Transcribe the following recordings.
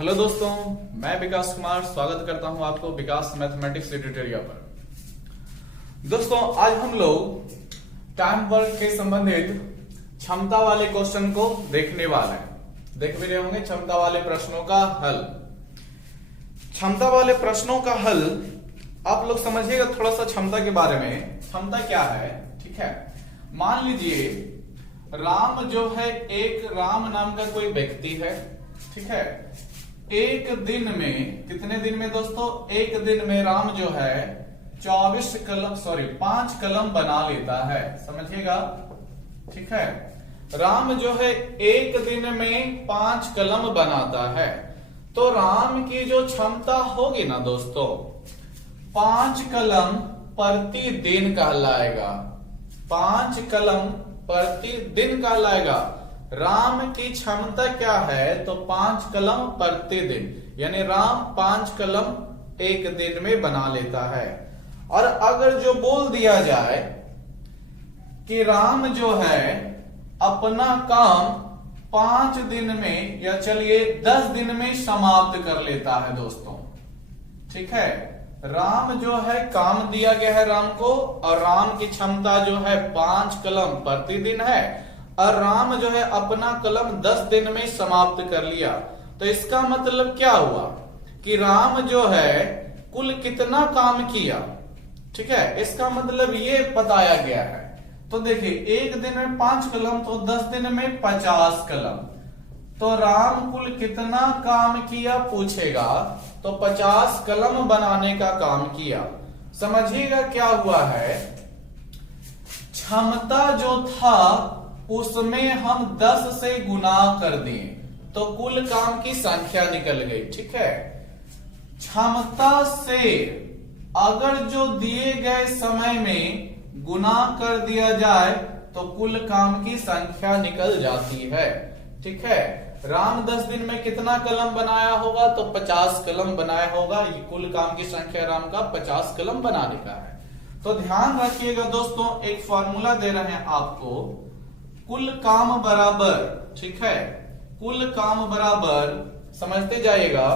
Hello दोस्तों, मैं विकास कुमार स्वागत करता हूं आपको विकास मैथमेटिक्स ट्यूटोरियल पर। दोस्तों, आज हम लोग टाइम वर्क के संबंधित क्षमता वाले क्वेश्चन को देखने वाले हैं। देख भी रहे होंगे क्षमता वाले प्रश्नों का हल। क्षमता वाले प्रश्नों का हल आप लोग समझिएगा थोड़ा सा क्षमता के बारे में। क्षमता क्या है, ठीक है। मान लीजिए राम जो है, एक राम नाम का कोई व्यक्ति है, ठीक है। एक दिन में, कितने दिन में दोस्तों? एक दिन में राम जो है 5 कलम बना लेता है। समझिएगा, ठीक है। राम जो है एक दिन में 5 कलम बनाता है। तो राम की जो क्षमता होगी ना दोस्तों, 5 कलम प्रतिदिन कहलाएगा। 5 कलम प्रतिदिन कहलाएगा। राम की क्षमता क्या है? तो 5 कलम प्रतिदिन, यानी राम 5 कलम एक दिन में बना लेता है। और अगर जो बोल दिया जाए कि राम जो है अपना काम 5 दिन में, या चलिए 10 दिन में समाप्त कर लेता है दोस्तों, ठीक है। राम जो है काम दिया गया है राम को, और राम की क्षमता जो है 5 कलम प्रतिदिन है, और राम जो है अपना कलम 10 दिन में समाप्त कर लिया। तो इसका मतलब क्या हुआ कि राम जो है कुल कितना काम किया, ठीक है। इसका मतलब ये बताया गया है। तो देखिए, एक दिन में 5 कलम, तो 10 दिन में 50 कलम। तो राम कुल कितना काम किया पूछेगा, तो 50 कलम बनाने का काम किया। समझिएगा क्या हुआ है, क्षमता जो था उसमें हम 10 से गुना कर दिए तो कुल काम की संख्या निकल गई, ठीक है। क्षमता से अगर जो दिए गए समय में गुना कर दिया जाए तो कुल काम की संख्या निकल जाती है, ठीक है। राम 10 दिन में कितना कलम बनाया होगा? तो 50 कलम बनाया होगा। ये कुल काम की संख्या राम का 50 कलम बनाने का है। तो ध्यान रखिएगा दोस्तों, एक फॉर्मूला दे रहे हैं आपको, कुल काम बराबर, ठीक है, कुल काम बराबर, समझते जाइएगा,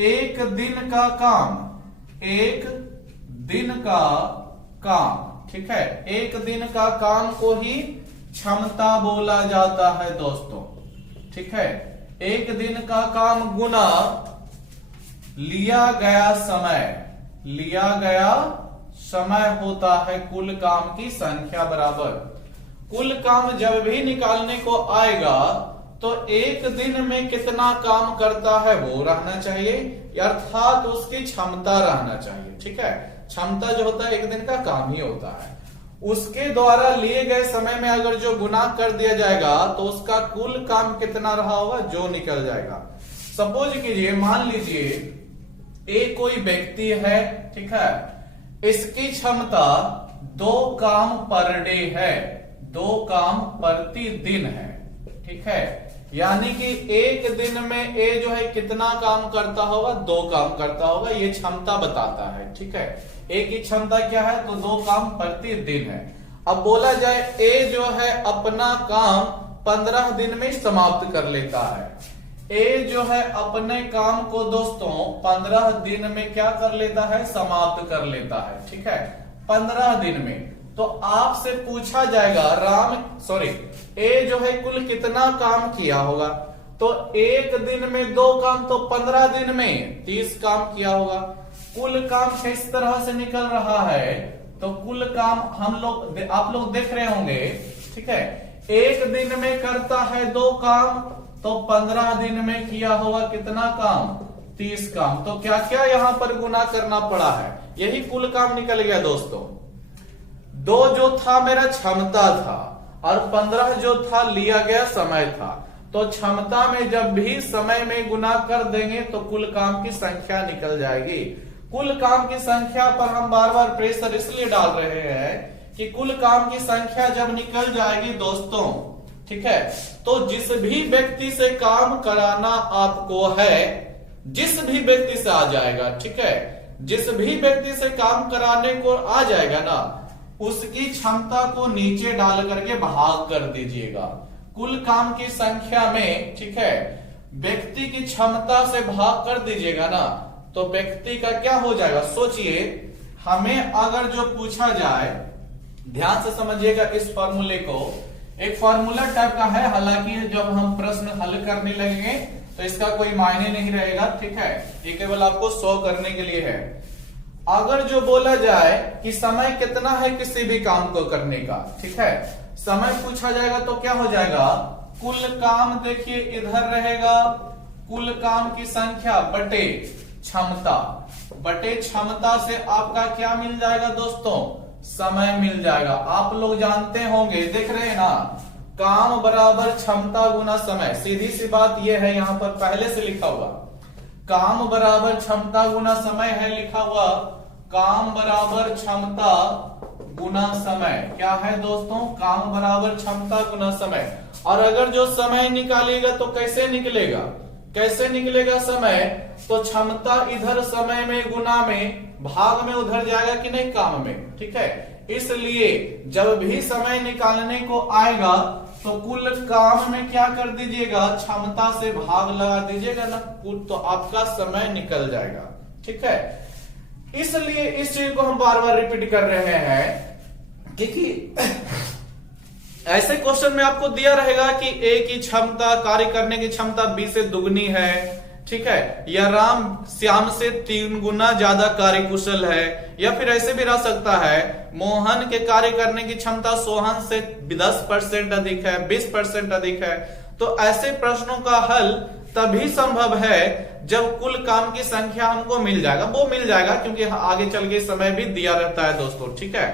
एक दिन का काम, एक दिन का काम, ठीक है। एक दिन का काम को ही क्षमता बोला जाता है दोस्तों, ठीक है। एक दिन का काम गुना लिया गया समय, लिया गया समय होता है कुल काम की संख्या बराबर। कुल काम जब भी निकालने को आएगा तो एक दिन में कितना काम करता है वो रहना चाहिए, अर्थात उसकी क्षमता रहना चाहिए, ठीक है। क्षमता जो होता है एक दिन का काम ही होता है। उसके द्वारा लिए गए समय में अगर जो गुना कर दिया जाएगा तो उसका कुल काम कितना रहा होगा जो निकल जाएगा। सपोज कीजिए, मान लीजिए एक कोई व्यक्ति है, ठीक है, इसकी क्षमता 2 काम पर डे है, 2 काम प्रतिदिन है, ठीक है। यानी कि एक दिन में ए जो है कितना काम करता होगा? 2 काम करता होगा। ये क्षमता बताता है, ठीक है। ए की क्षमता क्या है? तो 2 काम प्रतिदिन है। अब बोला जाए ए जो है अपना काम 15 दिन में समाप्त कर लेता है। ए जो है अपने काम को दोस्तों 15 दिन में क्या कर लेता है? समाप्त कर लेता है, ठीक है, 15 दिन में। तो आपसे पूछा जाएगा ए जो है कुल कितना काम किया होगा? तो एक दिन में 2 काम, तो 15 दिन में 30 काम किया होगा। कुल काम किस तरह से निकल रहा है? तो कुल काम आप लोग देख रहे होंगे, ठीक है। एक दिन में करता है 2 काम, तो 15 दिन में किया होगा कितना काम? 30 काम। तो क्या क्या यहां पर गुना करना पड़ा है? यही कुल काम निकल गया दोस्तों। 2 जो था मेरा क्षमता था, और 15 जो था लिया गया समय था। तो क्षमता में जब भी समय में गुना कर देंगे तो कुल काम की संख्या निकल जाएगी। कुल काम की संख्या पर हम बार बार प्रेशर इसलिए डाल रहे हैं कि कुल काम की संख्या जब निकल जाएगी दोस्तों, ठीक है, तो जिस भी व्यक्ति से काम कराना आपको है, जिस भी व्यक्ति से आ जाएगा, ठीक है, जिस भी व्यक्ति से काम कराने को आ जाएगा ना, उसकी क्षमता को नीचे डाल करके भाग कर दीजिएगा। कुल काम की संख्या में, ठीक है, व्यक्ति की क्षमता से भाग कर दीजिएगा ना, तो व्यक्ति का क्या हो जाएगा। सोचिए, हमें अगर जो पूछा जाए, ध्यान से समझिएगा इस फॉर्मूले को, एक फॉर्मूला टाइप का है, हालांकि जब हम प्रश्न हल करने लगेंगे तो इसका कोई मायने नहीं रहेगा, ठीक है, ये केवल आपको शो करने के लिए है। अगर जो बोला जाए कि समय कितना है किसी भी काम को करने का, ठीक है, समय पूछा जाएगा तो क्या हो जाएगा, कुल काम, देखिए इधर रहेगा कुल काम की संख्या बटे क्षमता, बटे क्षमता से आपका क्या मिल जाएगा दोस्तों, समय मिल जाएगा। आप लोग जानते होंगे, देख रहे हैं ना, काम बराबर क्षमता गुना समय, सीधी सी बात यह है, यहां पर पहले से लिखा हुआ काम बराबर क्षमता गुना समय है लिखा हुआ, काम बराबर क्षमता गुना समय क्या है दोस्तों, काम बराबर क्षमता गुना समय। और अगर जो समय निकालेगा तो कैसे निकलेगा, कैसे निकलेगा समय, तो क्षमता इधर समय में गुना में, भाग में उधर जाएगा कि नहीं, काम में, ठीक है। इसलिए जब भी समय निकालने को आएगा तो कुल काम में क्या कर दीजिएगा, क्षमता से भाग लगा दीजिएगा ना, तो आपका समय निकल जाएगा, ठीक है। इसलिए इस चीज को हम बार बार रिपीट कर रहे हैं, क्योंकि ऐसे क्वेश्चन में आपको दिया रहेगा कि ए की क्षमता, कार्य करने की क्षमता बी से दुगनी है, ठीक है, या राम श्याम से 3 गुना ज्यादा कार्यकुशल है, या फिर ऐसे भी रह सकता है मोहन के कार्य करने की क्षमता सोहन से 10% अधिक है, 20% अधिक है। तो ऐसे प्रश्नों का हल तभी संभव है जब कुल काम की संख्या हमको मिल जाएगा, वो मिल जाएगा क्योंकि आगे चल के समय भी दिया रहता है दोस्तों, ठीक है।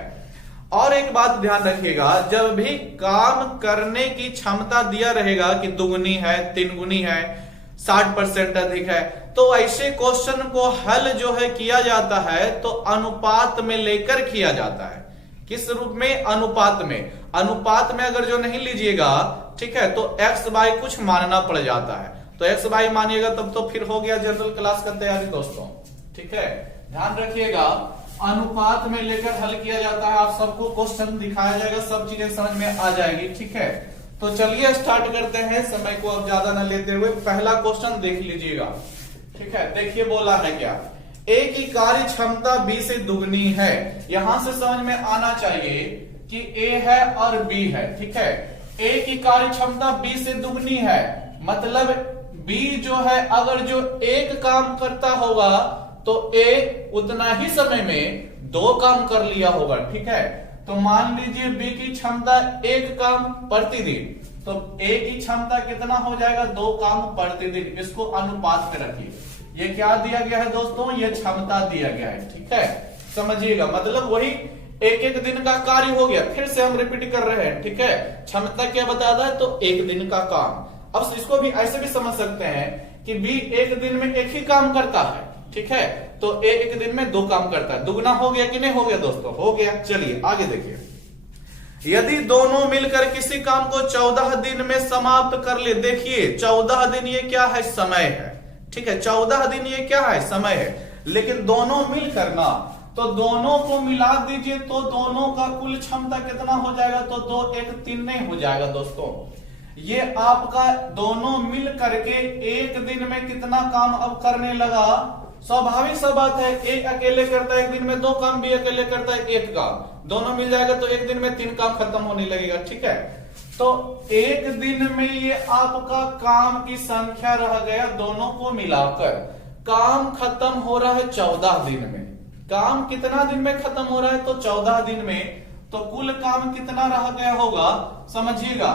और एक बात ध्यान रखिएगा, जब भी काम करने की क्षमता दिया रहेगा कि दुगुनी है, 3 गुनी है, 60% अधिक है, तो ऐसे क्वेश्चन को हल जो है किया जाता है तो अनुपात में लेकर किया जाता है। किस रूप में, अनुपात में। अनुपात में अगर जो नहीं लीजिएगा, ठीक है, तो x बाई कुछ मानना पड़ जाता है, तो x बाई मानिएगा तब तो फिर हो गया जनरल क्लास का तैयारी दोस्तों, ठीक है। ध्यान रखिएगा, अनुपात में लेकर हल किया जाता है। आप सबको क्वेश्चन दिखाया जाएगा, सब चीजें समझ में आ जाएगी, ठीक है। तो चलिए स्टार्ट करते हैं, समय को अब ज्यादा न लेते हुए। पहला क्वेश्चन देख लीजिएगा, ठीक है। देखिए बोला है क्या, ए की कार्य क्षमता बी से दुगनी है। यहां से समझ में आना चाहिए कि ए है और बी है, ठीक है। ए की कार्य क्षमता बी से दुगनी है, मतलब बी जो है अगर जो एक काम करता होगा तो ए उतना ही समय में 2 काम कर लिया होगा, ठीक है। तो मान लीजिए बी की क्षमता 1 काम प्रतिदिन, तो ए की क्षमता कितना हो जाएगा, 2 काम प्रतिदिन। इसको अनुपात में रखिए। ये क्या दिया गया है दोस्तों, ये क्षमता दिया गया है, ठीक है, समझिएगा। मतलब वही 1-1 दिन का कार्य हो गया, फिर से हम रिपीट कर रहे हैं, ठीक है। क्षमता क्या बताता है, तो 1 दिन का काम। अब इसको भी ऐसे भी समझ सकते हैं कि बी 1 दिन में 1 ही काम करता है, ठीक है, तो ए 1 दिन में 2 काम करता है। दुगना हो गया कि नहीं हो गया दोस्तों, हो गया। चलिए आगे देखिए, यदि दोनों मिलकर किसी काम को 14 दिन में समाप्त कर ले, देखिए 14 दिन ये क्या है, समय है, ठीक है, 14 दिन ये क्या है, समय है। लेकिन दोनों मिलकर ना, तो दोनों को मिला दीजिए तो दोनों का कुल क्षमता कितना हो जाएगा, तो 2 1 3 नहीं हो जाएगा दोस्तों। ये आपका दोनों मिल करके 1 दिन में कितना काम अब करने लगा, स्वाभाविक सा बात है, एक अकेले करता है 1 दिन में 2 काम, भी अकेले करता है 1 काम, दोनों मिल जाएगा तो 1 दिन में 3 काम खत्म होने लगेगा, ठीक है। तो 1 दिन में ये आपका काम की संख्या रह गया, दोनों को मिलाकर काम खत्म हो रहा है 14 दिन में। काम कितना दिन में खत्म हो रहा है, तो 14 दिन में। तो कुल काम कितना रह गया होगा, समझिएगा।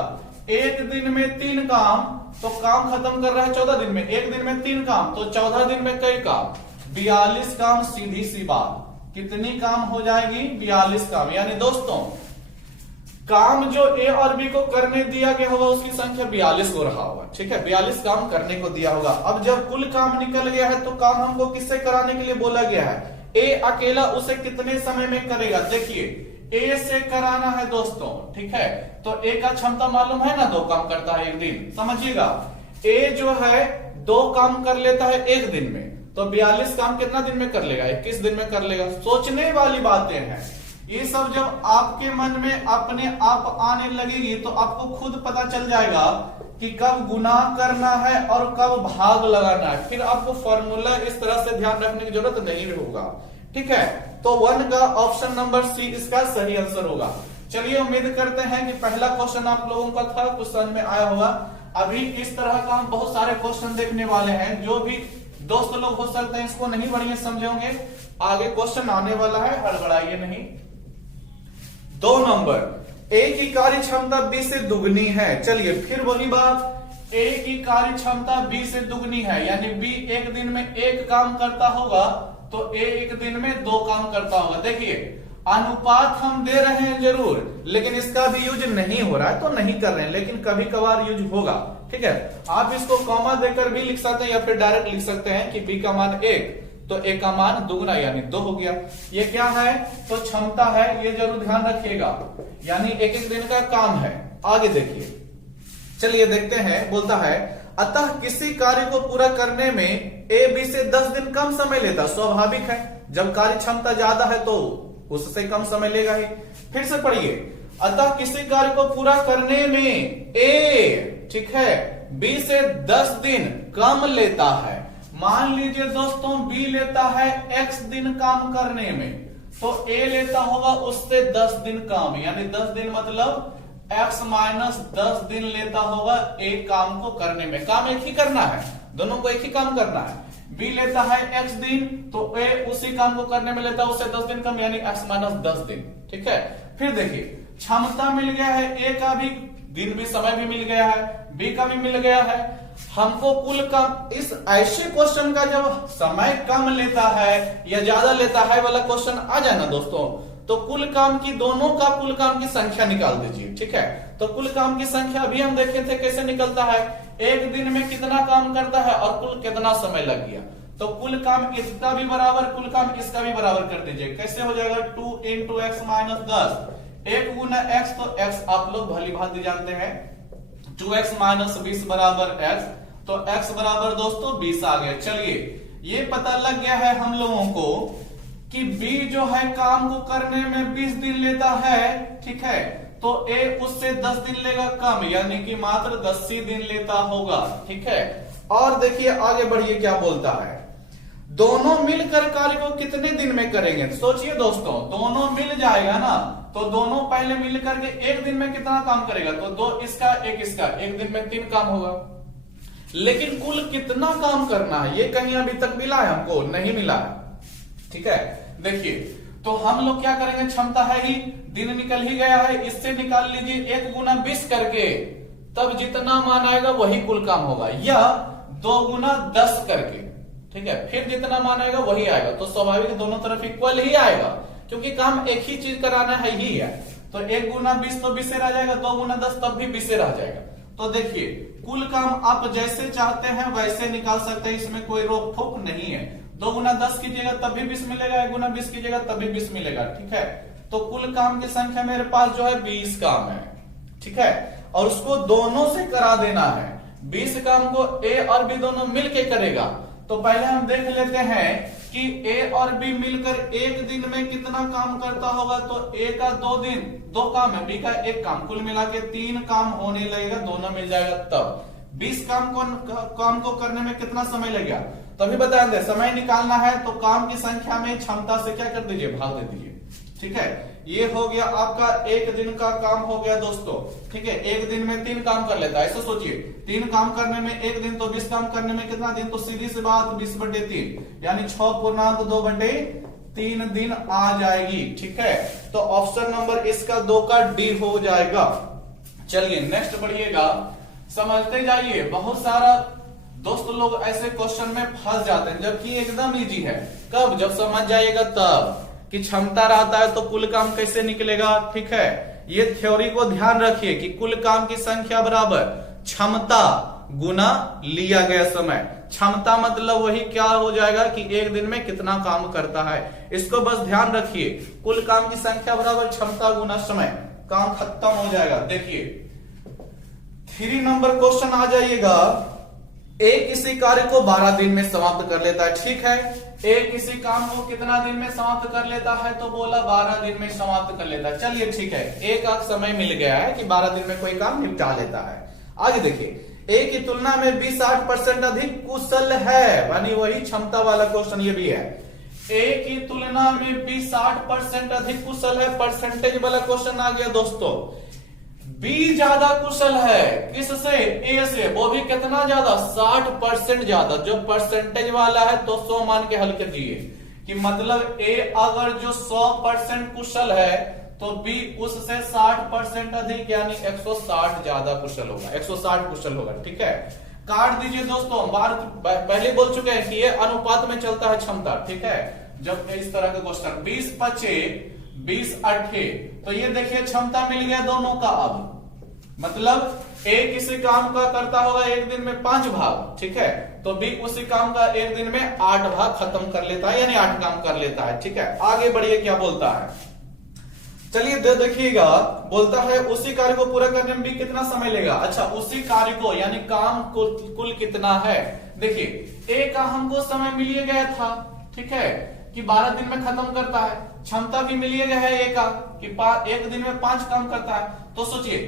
1 दिन में 3 काम, तो काम खत्म कर रहा है 14 दिन में। 1 दिन में 3 काम, तो 14 दिन में कई काम, 42 काम। सीधी सी बात, कितनी काम हो जाएगी, 42 काम। यानी दोस्तों काम जो ए और बी को करने दिया गया होगा उसकी संख्या 42 हो रहा होगा, ठीक है, 42 काम करने को दिया होगा। अब जब कुल काम निकल गया है तो काम हमको किससे कराने के लिए बोला गया है, ए अकेला उसे कितने समय में करेगा। देखिए ए से कराना है दोस्तों, ठीक है, तो ए का क्षमता मालूम है ना, 2 काम करता है 1 दिन, समझिएगा। ए जो है 2 काम कर लेता है 1 दिन में, तो 42 काम कितना दिन में कर लेगा, 21 दिन में कर लेगा। सोचने वाली बातें हैं ये सब, जब आपके मन में अपने आप आने लगेगी तो आपको खुद पता चल जाएगा कि कब गुना करना है और कब भाग लगाना है। फिर आपको फॉर्मूला इस तरह से ध्यान रखने की जरूरत नहीं होगा, ठीक है। तो 1 का ऑप्शन नंबर सी इसका सही आंसर होगा। चलिए उम्मीद करते हैं कि पहला क्वेश्चन आप लोगों का था कुछ समझ में आया होगा। अभी इस तरह का हम बहुत सारे क्वेश्चन देखने वाले हैं, जो भी दोस्त लोग हो सकते हैं इसको नहीं बढ़िया समझे होंगे, आगे क्वेश्चन आने वाला है, हड़बड़ाइए नहीं। 2 नंबर, ए की कार्य क्षमता बी से दुगनी है। चलिए फिर वही बात, ए की कार्य क्षमता बी से दुगनी है, यानी बी एक दिन में एक काम करता होगा तो ए एक दिन में 2 काम करता होगा। देखिए अनुपात हम दे रहे हैं जरूर, लेकिन इसका भी यूज नहीं हो रहा है तो नहीं कर रहे हैं, लेकिन कभी कभार यूज होगा, ठीक है। आप इसको कॉमा देकर भी लिख सकते हैं या फिर डायरेक्ट लिख सकते हैं कि बी का मान 1 तो ए का मान दुगना यानी 2 हो गया। ये क्या है तो क्षमता है, ये जरूर ध्यान रखिएगा, यानी एक एक दिन का काम है। आगे देखिए, चलिए देखते हैं। बोलता है अतः किसी कार्य को पूरा करने में ए बी से 10 दिन कम समय लेता। स्वाभाविक है, जब कार्य क्षमता ज्यादा है तो उससे कम समय लेगा ही। फिर से पढ़िए, अतः किसी कार्य को पूरा करने में ए, ठीक है, बी से 10 दिन कम लेता है। मान लीजिए दोस्तों बी लेता है x दिन काम करने में, तो ए लेता होगा उससे 10 दिन काम, यानी 10 दिन मतलब x माइनस 10 दिन लेता होगा ए काम को करने में। काम एक ही करना है, दोनों को एक ही काम करना है। बी लेता है x दिन तो ए उसी काम को करने में लेता है उससे 10 दिन कम, यानी x माइनस 10 दिन, ठीक है। फिर देखिए क्षमता मिल गया है, ए का भी दिन भी समय भी मिल गया है, बी का भी मिल गया है। हमको कुल काम, इस ऐसे क्वेश्चन का जब समय कम लेता है या ज्यादा लेता है वाला क्वेश्चन आ जाए ना दोस्तों, तो कुल काम की, दोनों का कुल काम की संख्या निकाल दीजिए, ठीक है। तो कुल काम की संख्या अभी हम देखे थे कैसे निकलता है, एक दिन में कितना काम करता है और कुल कितना समय लग गया। तो कुल काम इसका भी बराबर, कुल काम इसका भी बराबर कर दीजिए। कैसे हो जाएगा 2 इंटू एक्स माइनस 10, 1 गुना एक्स, तो एक्स आप लोग भली भांति जानते हैं 2x माइनस 20 बराबर x, तो x बराबर दोस्तों 20 आ गया। चलिए ये पता लग गया है हम लोगों को कि b जो है काम को करने में 20 दिन लेता है, ठीक है, तो a उससे 10 दिन लेगा कम, यानी कि मात्र 10 ही दिन लेता होगा, ठीक है। और देखिए आगे बढ़िए क्या बोलता है, दोनों मिलकर कार्य को कितने दिन में करेंगे। सोचिए दोस्तों, दोनों मिल जाएगा ना, तो दोनों पहले मिलकर के एक दिन में कितना काम करेगा, तो 2 इसका 1 इसका, एक दिन में 3 काम होगा। लेकिन कुल कितना काम करना है ये कहीं अभी तक मिला है हमको नहीं मिला है, ठीक है। देखिए तो हम लोग क्या करेंगे, क्षमता है ही, दिन निकल ही गया है, इससे निकाल लीजिए 1 गुना 20 करके, तब जितना मान आएगा वही कुल काम होगा, या 2 गुना 10 करके, ठीक है, फिर जितना मान आएगा वही आएगा। तो स्वाभाविक दोनों तरफ इक्वल ही आएगा, क्योंकि काम एक ही चीज कराना है ही है। तो 1 गुना 20 तो 20 से रह जाएगा, 2 गुना 10 तब भी 20 से रह जाएगा। तो देखिए कुल काम आप जैसे चाहते हैं वैसे निकाल सकते हैं, इसमें कोई रोक ठोक नहीं है। 2 गुना 10 कीजिएगा तब भी 20 मिलेगा, 1 गुना 20 कीजिएगा तब भी 20 मिलेगा, ठीक है। तो कुल काम की संख्या मेरे पास जो है 20 काम है, ठीक है, और उसको दोनों से करा देना है। 20 काम को ए और बी दोनों मिलके करेगा। तो पहले हम देख लेते हैं कि ए और बी मिलकर एक दिन में कितना काम करता होगा। तो ए का 2 दिन 2 काम है, बी का 1 काम, कुल मिला के 3 काम होने लगेगा, दोनों मिल जाएगा। तब 20 काम को करने में कितना समय लगेगा, तभी बता दें। समय निकालना है तो काम की संख्या में क्षमता से क्या कर दीजिए, भाग दे दीजिए, ठीक है। ये हो गया आपका एक दिन का काम हो गया दोस्तों, ठीक है। एक दिन में 3 काम कर लेता है, ऐसा सोचिए 3 काम करने में एक दिन, तो 20 काम करने में कितना दिन, तो सीधी सी बात 20/3 यानी 6.2/3 दिन आ जाएगी, ठीक है। तो ऑप्शन नंबर इसका 2 का डी हो जाएगा। चलिए नेक्स्ट बढ़िएगा, समझते जाइए। बहुत सारा दोस्त लोग ऐसे क्वेश्चन में फंस जाते हैं, जबकि एकदम इजी है। कब, जब समझ जाएगा तब कि क्षमता रहता है तो कुल काम कैसे निकलेगा, ठीक है। ये थ्योरी को ध्यान रखिए कि कुल काम की संख्या बराबर क्षमता गुना लिया गया समय। क्षमता मतलब वही क्या हो जाएगा कि एक दिन में कितना काम करता है, इसको बस ध्यान रखिए। कुल काम की संख्या बराबर क्षमता गुना समय, काम खत्म हो जाएगा। देखिए 3 नंबर क्वेश्चन आ जाइएगा। ए किसी कार्य को 12 दिन में समाप्त कर लेता है, ठीक है। ए किसी काम को कितना दिन में समाप्त कर लेता है, तो बोला 12 दिन में समाप्त कर लेता है। चलिए ठीक है, एक समय मिल गया है कि 12 दिन में कोई काम निपटा लेता है। आगे देखिए, ए की तुलना में बी 60% अधिक कुशल है, यानी वही क्षमता वाला क्वेश्चन ये भी है। ए की तुलना में बी 60% अधिक कुशल है, परसेंटेज वाला क्वेश्चन आ गया दोस्तों। बी ज्यादा कुशल है किससे? ए से, वो भी कितना ज्यादा? 60% ज्यादा। जो परसेंटेज वाला है तो 100 मान के हल कीजिए कि मतलब ए अगर जो 100% कुशल है तो बी उससे 60% अधिक यानी 160 ज्यादा कुशल होगा, 160 कुशल होगा। ठीक है, काट दीजिए दोस्तों। बार पहले बोल चुके हैं कि ये अनुपात में चलता है क्षमता। ठीक है, जब इस तरह का क्वेश्चन 20-25 20-8 तो ये देखिए क्षमता मिल गया दोनों का। अब मतलब ए किसी काम का करता होगा एक दिन में 5 भाग, ठीक है, तो बी उसी काम का एक दिन में 8 भाग खत्म कर लेता है, यानी 8 काम कर लेता है। ठीक है, आगे बढ़िए, क्या बोलता है, चलिए देखिएगा। बोलता है उसी कार्य को पूरा करने में बी कितना समय लेगा। अच्छा, उसी कार्य को यानी काम को कुल कितना है। देखिए ए का हमको समय मिल गया था, ठीक है, कि 12 दिन में खत्म करता है। क्षमता भी मिल गया है ए का कि एक दिन में 5 काम करता है। तो सोचिए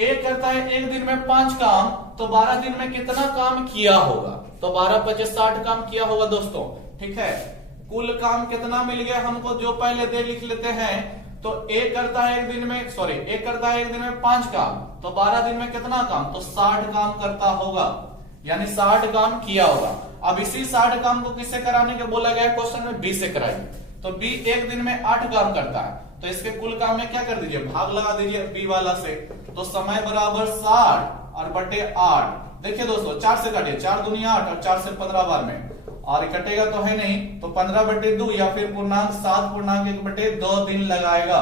ए करता है एक दिन में 5 काम, तो 12 दिन में कितना काम किया होगा? तो 12-5 60 काम किया होगा दोस्तों। ठीक है, कुल काम कितना मिल गया हमको, जो पहले दे लिख लेते हैं। तो ए करता है एक दिन में, सॉरी, ए करता है एक दिन में 5 काम, तो 12 दिन में कितना काम? तो 60 काम करता होगा, यानी 60 काम किया होगा। अब इसी 60 काम को किससे कराने के बोला गया क्वेश्चन में? बी से कराइए। तो बी एक दिन में 8 काम करता है, तो इसके कुल काम में क्या कर दीजिए? भाग लगा दीजिए बी वाला से। तो समय बराबर 60 और बटे 8। देखिए दोस्तों 4 से काटिए, 4 दूनी 8 और 4 से 15 बार में, और कटेगा तो है नहीं, तो 15/2 या फिर पूर्णांक 7/1/2 दिन लगाएगा।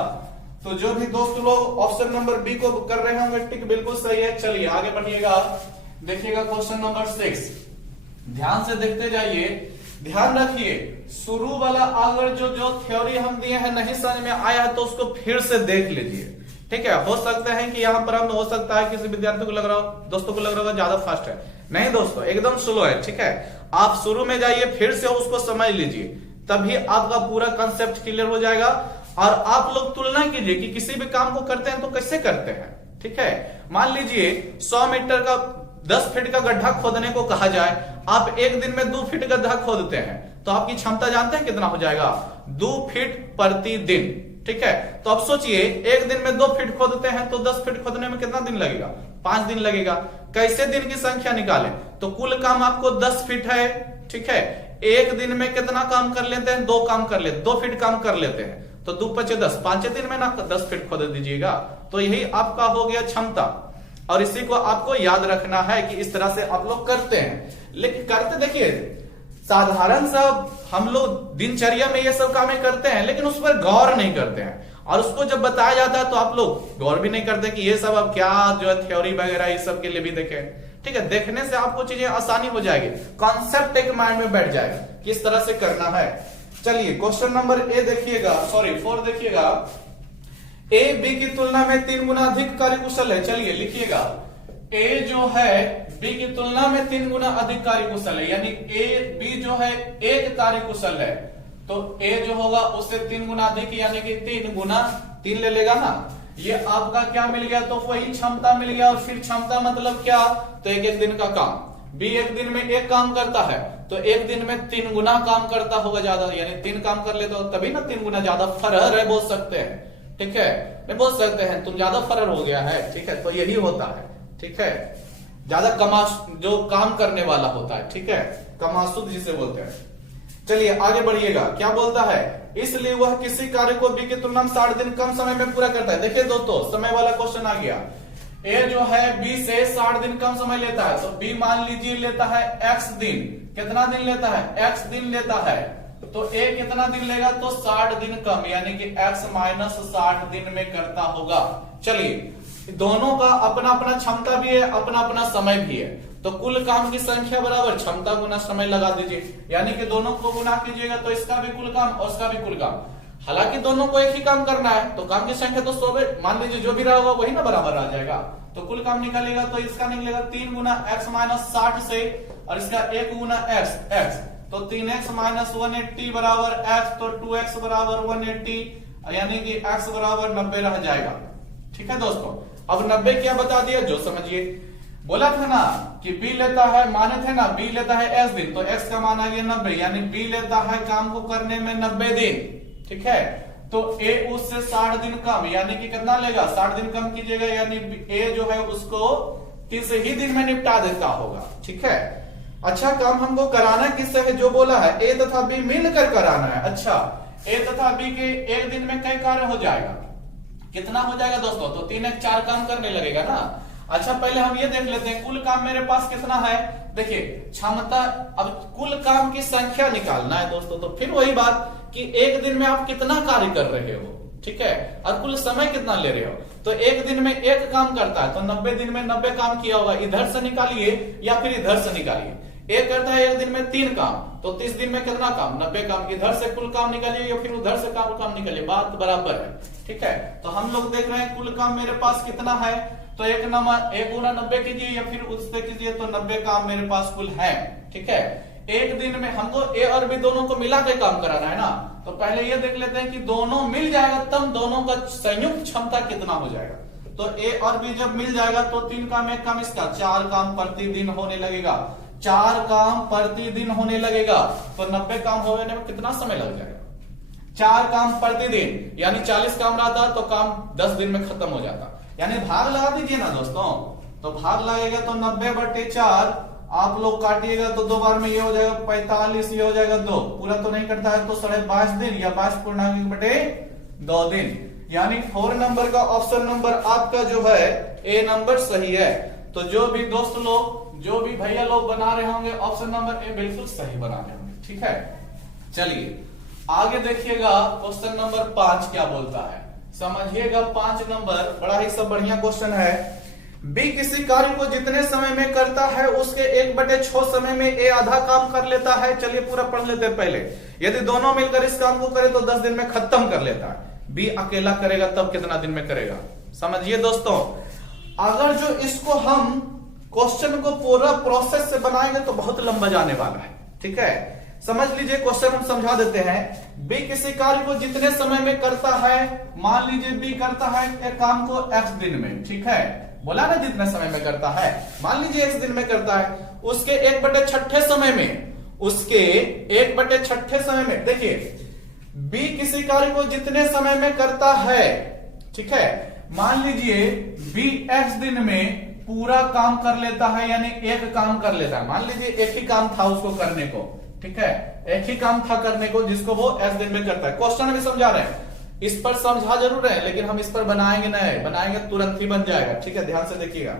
तो जो भी दोस्त लोग ऑप्शन नंबर बी को कर रहे होंगे टिक बिल्कुल सही है। चलिए आगे बढ़िएगा, देखिएगा क्वेश्चन नंबर 6। ध्यान से देखते जाइए, ध्यान रखिए। शुरू वाला अगर जो थ्योरी हम दिए हैं नहीं समझ में आया है तो उसको फिर से देख लीजिए। ठीक है, हो सकता है कि यहाँ पर हम, हो सकता है किसी विद्यार्थी को लग रहा हो, दोस्तों को लग रहा होगा ज्यादा फास्ट है। नहीं दोस्तों, एकदम स्लो है। ठीक है, आप शुरू में जाइए, फिर से उसको समझ लीजिए, तभी आपका पूरा कंसेप्ट क्लियर हो जाएगा। और आप लोग तुलना कीजिए कि किसी भी काम को करते हैं तो कैसे करते हैं। ठीक है, मान लीजिए 100 मीटर का 10 फीट का गड्ढा खोदने को कहा जाए, आप एक दिन में 2 फीट गड्ढा खोदते हैं, तो आपकी क्षमता जानते हैं कितना हो जाएगा? 2 फीट प्रति दिन। ठीक है, तो अब सोचिए एक दिन में 2 फीट खोदते हैं तो 10 फीट खोदने में कितना दिन लगेगा? 5 दिन लगेगा। कैसे दिन की संख्या निकालें? तो कुल काम आपको 10 फीट है। ठीक है, एक दिन में कितना काम कर लेते हैं? 2 काम कर लेते, 2 फीट काम कर लेते हैं, तो 2×5 = 10, 5 दिन में ना 10 फीट खोद दीजिएगा। तो यही आपका हो गया क्षमता, और इसी को आपको याद रखना है कि इस तरह से आप लोग करते हैं। लेकिन करते देखिए, साधारण सा हम लोग दिनचर्या में ये सब कामें करते हैं, लेकिन उस पर गौर नहीं करते हैं, और उसको जब बताया जाता है तो आप लोग गौर भी नहीं करते कि ये सब अब क्या जो है थ्योरी वगैरह इस सब के लिए भी देखें। ठीक है, देखने से आपको चीजें आसानी हो जाएगी, कॉन्सेप्ट एक माइंड में बैठ जाएगा किस तरह से करना है। चलिए क्वेश्चन नंबर ए देखिएगा, सॉरी 4 देखिएगा। ए बी की तुलना में 3 गुना अधिक कार्यकुशल है। चलिए लिखिएगा, ए जो है बी की तुलना में 3 गुना अधिक कार्यकुशल है, यानी ए बी जो है 1 कार्यकुशल है, तो ए जो होगा उससे 3 गुना अधिक, यानी कि 3 गुना 3 ले लेगा ना। ये आपका क्या मिल गया? तो वही क्षमता मिल गया। और फिर क्षमता मतलब क्या? तो एक दिन का काम। बी एक दिन में 1 काम करता है, तो एक दिन में 3 गुना काम करता होगा ज्यादा, यानी 3 काम कर लेता हो तभी ना 3 गुना ज्यादा फरर है बोल सकते हैं। ठीक है, नहीं बोल सकते हैं तुम ज्यादा फरर हो गया है। ठीक है, तो यही होता है। ठीक है, ज्यादा जो काम करने वाला होता है। ठीक है, कमासुद जिसे बोलते हैं। चलिए आगे बढ़िएगा, क्या बोलता है? इसलिए वह किसी कार्य को बी की तुलना में 60 दिन कम समय में पूरा करता है। देखिए दोस्तों, समय वाला क्वेश्चन आ गया। ए जो है बी से 60 दिन कम समय लेता है, तो बी मान लीजिए लेता है x दिन। कितना दिन लेता है? x दिन लेता है। तो ए कितना दिन लेगा? तो 60 दिन कम, यानी कि x - 60 दिन में करता होगा। चलिए, दोनों का अपना अपना क्षमता भी है, अपना अपना समय भी है, तो कुल काम की संख्या बराबर क्षमता गुना समय लगा दीजिए, यानी कि दोनों को गुना कीजिएगा तो इसका भी कुल काम और इसका भी कुल काम। हालांकि दोनों को एक ही काम करना है, तो काम की संख्या तो 100 मान लीजिए जो भी रहा होगा वही ना बराबर आ जाएगा। तो कुल काम निकालेगा तो इसका निकलेगा 3 गुना x - 60 से, और इसका 1 गुना x, तो 3x - 180 बराबर x, तो 2x बराबर 180, यानी कि x बराबर 90 रह जाएगा। ठीक है दोस्तों, अब 90 क्या बता दिया जो समझिए। बोला था ना कि बी लेता है, माने थे ना बी लेता है x दिन, तो x का मान आ गया 90, यानी बी लेता है काम को करने में 90 दिन। ठीक है, तो a उससे 60 दिन कम, यानी कि कितना लेगा, 60 दिन कम कीजिएगा, यानी a जो है उसको 30 ही दिन में निपटा देता होगा। ठीक है, अच्छा काम हमको कराना किससे है, जो बोला है a तथा b मिलकर कराना है। अच्छा, a तथा b के एक दिन में कई कार्य हो जाएगा, कितना हो जाएगा दोस्तों, तो 3 एक 4 काम करने लगेगा ना। अच्छा, पहले हम ये देख लेते हैं कुल काम मेरे पास कितना है। देखिए क्षमता, अब कुल काम की संख्या निकालना है दोस्तों, तो फिर वही बात कि एक दिन में आप कितना कार्य कर रहे हो। ठीक है, और कुल समय कितना ले रहे हो, तो एक दिन में एक काम करता है, तो 90 दिन में 90 काम किया होगा, इधर से निकालिए या फिर इधर से निकालिए। एक करता है एक दिन में 3 काम, तो 30 दिन में कितना काम, 90 काम, इधर से कुल काम निकालिए या फिर उधर से काम निकालिए, बात बराबर है। ठीक है, तो हम लोग देख रहे हैं कुल काम मेरे पास कितना है, तो 1 गुना 90 कीजिए या फिर उससे कीजिए, तो 90 काम मेरे पास कुल है। ठीक है, एक दिन में हमको ए और बी दोनों को मिला के काम कराना है ना, तो पहले ये देख लेते हैं कि दोनों मिल जाएगा तब दोनों का संयुक्त क्षमता कितना हो जाएगा। तो ए और बी जब मिल जाएगा तो 3 काम 1 काम इसका 4 काम प्रतिदिन होने लगेगा, 4 काम प्रतिदिन होने लगेगा, तो 90 काम होने में कितना समय लग जाएगा, 4 काम प्रतिदिन, यानी 40 काम रहता तो काम 10 दिन में खत्म हो जाता। यानी भाग लगा दीजिए ना दोस्तों, तो भाग लगेगा तो 90/4, आप लोग काटिएगा तो 2 बार में ये हो जाएगा 45, ये हो जाएगा 2, पूरा तो नहीं करता है तो 22.5 दिन या 22.2 दिन, यानी 4 नंबर का ऑप्शन नंबर आपका जो है ए नंबर सही है। तो जो भी दोस्त लोग, जो भी भैया लोग बना रहे होंगे ऑप्शन नंबर ए बिल्कुल सही बना रहे होंगे। ठीक है, चलिए आगे देखिएगा क्वेश्चन नंबर 5 क्या बोलता है, समझिएगा। 5 नंबर बड़ा ही सब बढ़िया क्वेश्चन है। बी किसी कार्य को जितने समय में करता है उसके 1/6 समय में ए आधा काम कर लेता है। चलिए पूरा पढ़ लेते हैं पहले। यदि दोनों मिलकर इस काम को करें तो 10 दिन में खत्म कर लेता है। बी अकेला करेगा तब कितना दिन में करेगा, समझिए दोस्तों। अगर जो इसको हम क्वेश्चन को पूरा प्रोसेस से बनाएंगे तो बहुत लंबा जाने वाला है। ठीक है, समझ लीजिए क्वेश्चन हम समझा देते हैं। बी किसी कार्य को जितने समय में करता है, मान लीजिए बी करता है एक काम को x दिन में। ठीक है, बोला ना जितने समय में करता है, मान लीजिए x दिन में करता है, उसके 1/6 समय में, उसके 1/6 समय में, देखिए बी किसी कार्य को जितने समय में करता है, ठीक है, मान लीजिए बी x दिन में पूरा काम कर लेता है, यानी एक काम कर लेता है। मान लीजिए एक ही काम था उसको करने को, ठीक है, एक ही काम था करने को जिसको वो x दिन में करता है। क्वेश्चन भी समझा रहे हैं, इस पर समझा जरूर है लेकिन हम इस पर बनाएंगे नहीं, बनाएंगे तुरंत ही बन जाएगा। ठीक है, ध्यान से देखिएगा।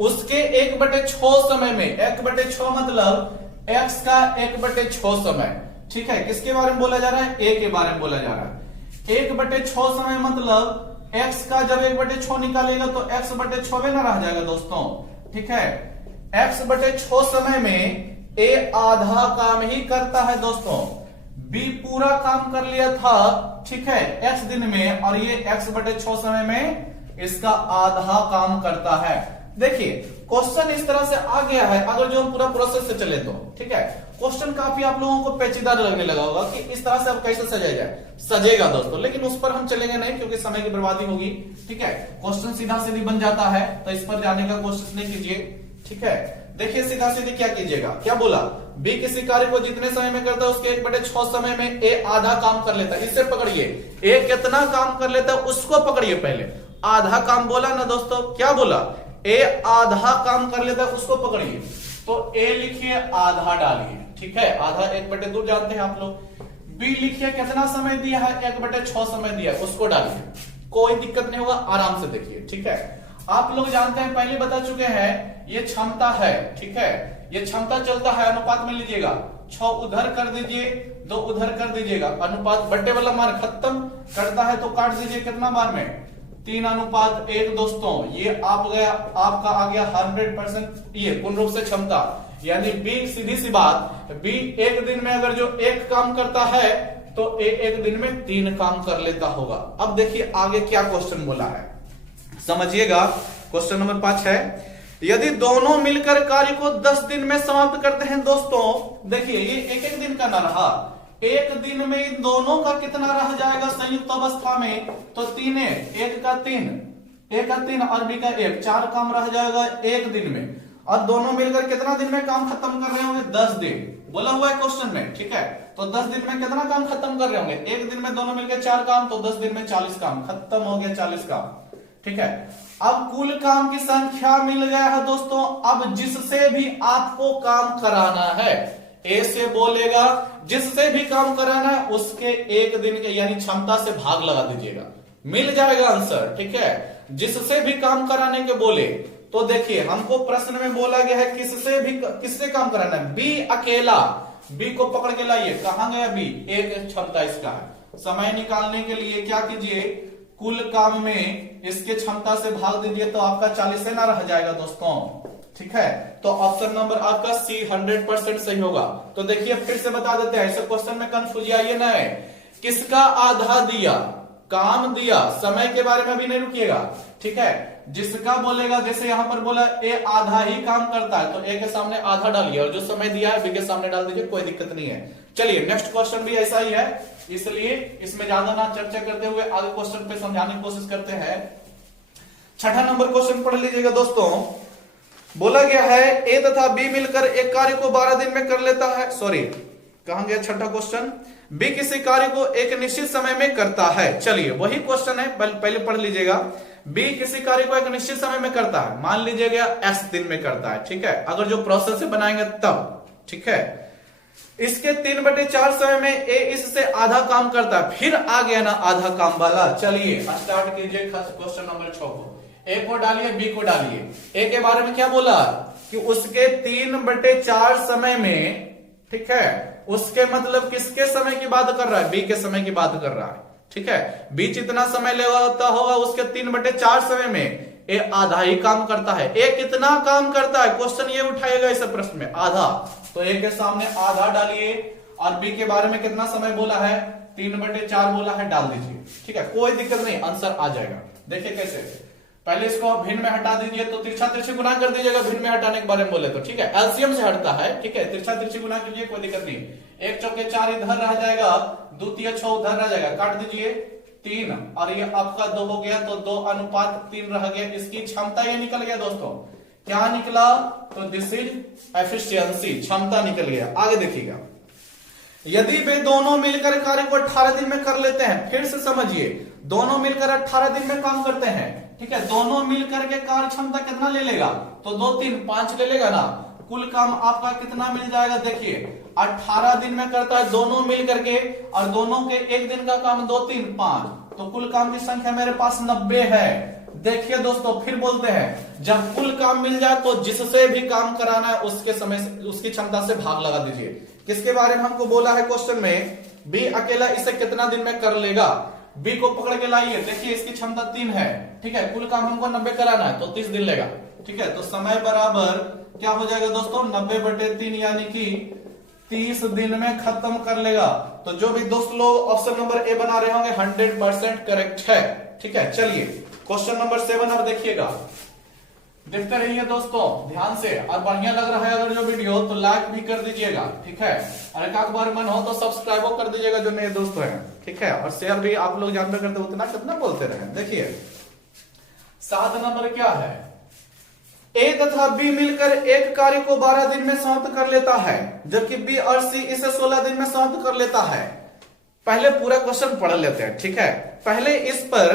उसके 1/6 समय में, 1/6 मतलब x का 1/6 समय। ठीक है, किसके बारे में बोला जा रहा है, a के बारे में बोला जा रहा है। 1/6 समय मतलब x का जब 1/6 निकालेगा तो x/6 में ना रह जाएगा दोस्तों। ठीक है, x/6 समय में a आधा काम ही करता है दोस्तों, b पूरा काम कर लिया था, ठीक है, x दिन में, और ये x/6 समय में इसका आधा काम करता है। देखिए क्वेश्चन इस तरह से आ गया है, अगर जो हम पूरा प्रोसेस से चले तो। ठीक है, क्वेश्चन काफी आप लोगों को पेचीदा लगने लगा होगा कि इस तरह से अब कैसे सजाया जाए, सजेगा दोस्तों, लेकिन उस पर हम चलेंगे नहीं क्योंकि समय की बर्बादी होगी। ठीक है, क्वेश्चन सीधा सीधी बन जाता है तो इस पर जाने का कोशिश नहीं कीजिए। ठीक है, देखिए सीधा सीधी क्या कीजिएगा, क्या बोला, बी किसी कार्य को जितने समय में करता है उसके 1/6 समय में ए आधा काम कर लेता है। इससे पकड़िए, ए कितना काम कर लेता है उसको पकड़िए पहले। आधा काम बोला ना दोस्तों, क्या बोला, ए आधा काम कर लेता है उसको पकड़िए। तो ए लिखिए, आधा डालिए। ठीक है, आधा 1/2 जानते हैं आप लोग। बी लिखिए कितना समय दिया है, 1/6 समय दिया है, उसको डालिए, कोई दिक्कत नहीं होगा, आराम से देखिए। ठीक है, आप लोग जानते हैं, पहले बता चुके हैं, ये क्षमता है। ठीक है, ये क्षमता चलता है, अनुपात में लीजिएगा, 6 उधर कर दीजिए, 2 उधर कर दीजिएगा, अनुपात बट्टे वाला मान खत्म करता है तो काट दीजिए, कितना बार में, 3:1 दोस्तों। ये आप गया, आपका आ गया 100%, ये पूर्ण रूप से क्षमता, यानी बी, सीधी सी बात, बी एक दिन में अगर जो एक काम करता है तो ए एक दिन में 3 काम कर लेता होगा। अब देखिए आगे क्या क्वेश्चन बोला है, समझिएगा। क्वेश्चन नंबर 5 है, यदि दोनों मिलकर कार्य को 10 दिन में समाप्त करते हैं दोस्तों। देखिए ये एक दिन का ना रहा, एक दिन में इन दोनों का कितना रह जाएगा संयुक्त अवस्था में, तो 3 1 का 3, ए का 3 और बी का 1, 4 काम रह जाएगा एक दिन में, और दोनों मिलकर कितना दिन में काम खत्म कर रहे होंगे? 10 दिन बोला हुआ है क्वेश्चन में, ठीक है। तो 10 दिन में कितना काम खत्म कर रहे होंगे? एक दिन में दोनों मिलकर 4 काम, तो 10 दिन में 40 काम खत्म हो गया, 40 काम, ठीक है। अब कुल काम की संख्या मिल गया है दोस्तों। अब जिससे भी आपको काम कराना है, ए से बोलेगा जिससे भी काम कराना है उसके एक दिन के यानी क्षमता से भाग लगा दीजिएगा, मिल जाएगा आंसर, ठीक है। जिससे भी काम कराने के बोले तो देखिए हमको प्रश्न में बोला गया है किससे काम कराना है? बी अकेला, बी को पकड़ के लाइए, कहां गया बी? एक क्षमता इसका है। समय निकालने के लिए क्या कीजिए? कुल काम में इसके क्षमता से भाग दीजिए तो आपका 40 से ना रह जाएगा दोस्तों, ठीक है। तो ऑप्शन नंबर आपका सी 100% सही होगा। तो देखिए फिर से बता देते हैं, ऐसे क्वेश्चन में कंफ्यूज आइए ना है। किसका आधा दिया? काम दिया, समय के बारे में भी नहीं रुकिएगा, ठीक है। जिसका बोलेगा, जैसे यहां पर बोला ए आधा ही काम करता है, तो ए के सामने आधा डालिए और जो समय दिया है बी के सामने डाल दीजिए, कोई दिक्कत नहीं है। चलिए नेक्स्ट क्वेश्चन भी ऐसा ही है, इसलिए इसमें ज्यादा ना चर्चा करते हुए आगे क्वेश्चन पे समझाने की कोशिश करते हैं। छठा नंबर क्वेश्चन पढ़ लीजिएगा दोस्तों। बोला गया है ए तथा बी मिलकर एक कार्य को 12 दिन में कर लेता है। सॉरी, कहां गया छठा क्वेश्चन? बी किसी कार्य को एक निश्चित समय में करता है। चलिए वही क्वेश्चन है, पहले पढ़ लीजिएगा। बी किसी कार्य को एक निश्चित समय में करता है, मान लीजिएगा एस दिन में करता है, ठीक है। अगर जो प्रोसेस से बनाएंगे तब, ठीक है। इसके 3/4 समय में ए इससे आधा काम करता है, फिर आ गया ना आधा काम वाला। चलिए स्टार्ट कीजिए क्वेश्चन नंबर 6 को। ए को डालिए, बी को डालिए। ए के बारे में क्या बोला कि उसके 3/4 समय में, ठीक है, उसके मतलब किसके समय की बात कर रहा है? बी के समय की बात कर रहा है, ठीक है। बी जितना समय लेता होगा उसके 3/4 समय में ए आधा ही काम करता है। ए कितना काम करता है? क्वेश्चन ये उठाएगा इस प्रश्न में, आधा। तो ए के सामने आधा डालिए और बी के बारे में कितना समय बोला है? 3/4 बोला है, डाल दीजिए, ठीक है। कोई दिक्कत नहीं, आंसर आ जाएगा। देखिए कैसे, पहले इसको भिन्न में हटा दीजिए, तो तिरछा तिरछी गुना कर दीजिएगा भिन्न में हटाने के बारे में बोले तो, ठीक है। एलसीएम से हटता है, ठीक है। तिरछा तिरछी गुना कीजिए, कोई दिक्कत नहीं। 1 चौके 4 इधर रह जाएगा, 2 तिया 6 उधर रह जाएगा, काट दीजिए 3, और ये आपका 2 हो गया, तो 2:3 रह गया। इसकी क्षमता ये निकल गया दोस्तों, क्या निकला? तो दिस इज एफिशिएंसी, क्षमता निकल गया। आगे देखिएगा, यदि वे दोनों मिलकर कार्य को 18 दिन में कर लेते हैं, फिर से समझिए, दोनों मिलकर 18 दिन में काम करते हैं, ठीक है। दोनों मिलकर के कार्य क्षमता कितना ले लेगा? तो 2 3 5 ले लेगा ना। कुल काम आपका कितना मिल जाएगा? देखिए 18 दिन में करता है दोनों मिल करके, और दोनों के एक दिन का काम 2 3 5, तो कुल काम की संख्या मेरे पास 90 है। देखिए दोस्तों फिर बोलते हैं, जब कुल काम मिल जाए तो जिससे भी काम कराना है उसके समय से, उसकी क्षमता से भाग लगा दीजिए। किसके बारे में हमको बोला है क्वेश्चन में? बी अकेला इसे कितना दिन में कर लेगा? बी को पकड़ के लाइए, देखिए इसकी क्षमता 3 है, ठीक है। कुल काम हमको 90 कराना है तो 30 दिन लेगा, ठीक है। तो समय बराबर क्या हो जाएगा दोस्तों? 90/3 यानी कि 30 दिन में खत्म कर लेगा। तो जो भी दोस्त लोग ऑप्शन नंबर ए बना रहे होंगे 100% करेक्ट है, ठीक है। चलिए क्वेश्चन नंबर 7 अब देखिएगा, देखते रहिए दोस्तों ध्यान से, और बढ़िया लग रहा है अगर जो वीडियो तो लाइक भी कर दीजिएगा, ठीक है। और एक बार मन हो तो सब्सक्राइब कर दीजिएगा जो नए दोस्त हैं, ठीक है। और शेयर भी आप लोग जानते करते उतना कितना बोलते रहे। देखिए 7 नंबर क्या है? ए तथा बी मिलकर एक कार्य को 12 दिन में समाप्त कर लेता है, जबकि बी और सी इसे 16 दिन में समाप्त कर लेता है। पहले पूरा क्वेश्चन पढ़ लेते हैं, ठीक है। पहले इस पर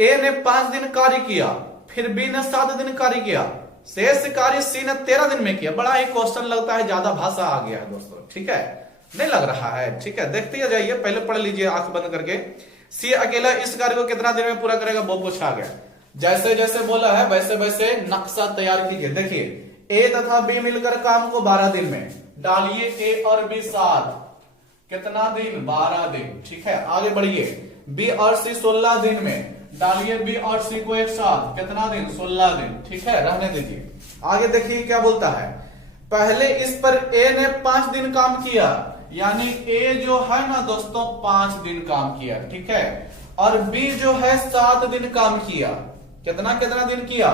ए ने 5 दिन कार्य किया, फिर बी ने 7 दिन कार्य किया, शेष कार्य सी ने 13 दिन में किया। बड़ा ही क्वेश्चन लगता है, ज्यादा भाषा आ गया है दोस्तों, ठीक है। नहीं लग रहा है, ठीक है। देखते जाइए, पहले पढ़ लीजिए आंख बंद करके। सी अकेला इस कार्य को कितना दिन में पूरा करेगा? वो पूछा गया। जैसे जैसे बोला है वैसे वैसे नक्शा तैयार कीजिए। देखिए ए तथा बी मिलकर काम को 12 दिन में, डालिए ए और बी 7, कितना दिन? 12 दिन, ठीक है। आगे बढ़िए, बी और सी 16 दिन में, डालिए बी और सी को एक साथ, कितना दिन? 16 दिन, ठीक है। रहने दीजिए। आगे देखिए क्या बोलता है, पहले इस पर ए ने 5 दिन काम किया, यानी ए जो है ना दोस्तों 5 दिन काम किया, ठीक है। और बी जो है 7 दिन काम किया। कितना कितना दिन किया?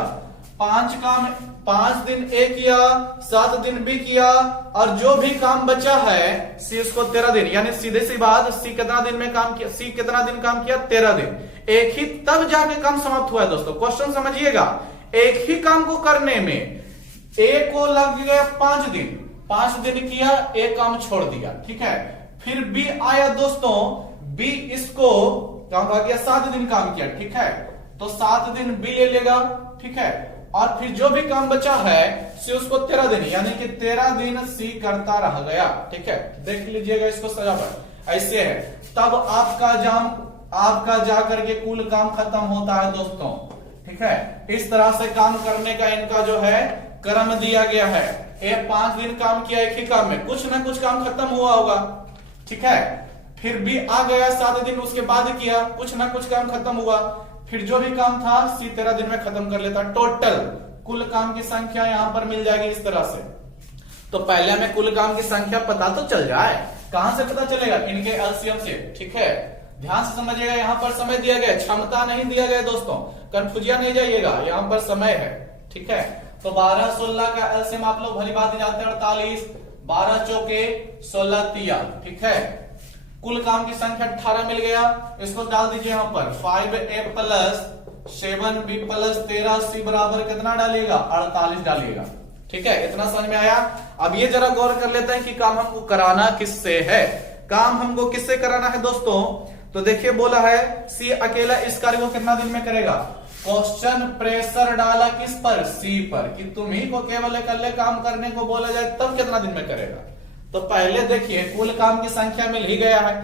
5 काम 5 दिन ए किया, 7 दिन बी किया, और जो भी काम बचा है सी उसको 13 दिन, यानी सीधे सी बात, सी कितना दिन में काम किया, सी कितना दिन काम किया, 13 दिन। एक ही तब जाके काम समाप्त हुआ है दोस्तों। क्वेश्चन समझिएगा, एक ही काम को करने में ए को लग गया 5 दिन, 5 दिन किया, एक काम छोड़ दिया, ठीक है। फिर बी आया दोस्तों, बी इसको काम किया 7 दिन काम किया, ठीक है, तो 7 दिन बी ले लेगा, ठीक है, और फिर जो भी काम बचा है सी उसको 13 दिन, यानी कि 13 दिन सी करता रह गया, ठीक है। देख लीजिएगा इसको सजावट ऐसे है, तब आपका जाकर के कुल काम खत्म होता है दोस्तों, ठीक है। इस तरह से काम करने का इनका जो है क्रम दिया गया है। ये 5 दिन काम किया एक ही काम में, कुछ ना कुछ काम खत्म हुआ होगा, ठीक है। फिर भी आ गया 7 दिन उसके बाद किया, कुछ ना कुछ काम खत्म हुआ, फिर जो भी काम था सी 13 दिन में खत्म कर लेता। टोटल कुल काम की संख्या यहां पर मिल जाएगी इस तरह से। तो पहले हमें कुल काम की संख्या पता तो चल जाए, कहां से पता चलेगा, इनके एलसीएम से, ठीक है। ध्यान से समझिएगा, यहां पर समय दिया गया, क्षमता नहीं दिया गया दोस्तों, कंफ्यूजिया नहीं जाइएगा, यहां पर समय है, ठीक है। तो 12 16 का एलसीएम आप लोग भली बात जाते हैं 48, 12 चौके 16 तिया, ठीक है। कुल काम की संख्या 18 मिल गया, इसको डाल दीजिए यहां पर 5a plus 7b plus 13c बराबर कितना डालिएगा, 48 डालिएगा, ठीक है। इतना समझ में आया। अब ये जरा गौर कर लेते हैं कि काम हमको कराना किससे है। काम हमको किससे कराना है दोस्तों, तो देखिए बोला है सी अकेला इस कार्य को कितना दिन में करेगा। क्वेश्चन प्रेशर डाला किस पर, सी पर, कि तुम ही को केवल अकेले काम करने को बोला जाए तब कितना दिन में करेगा। तो पहले देखिए कुल काम की संख्या मिल ही गया है,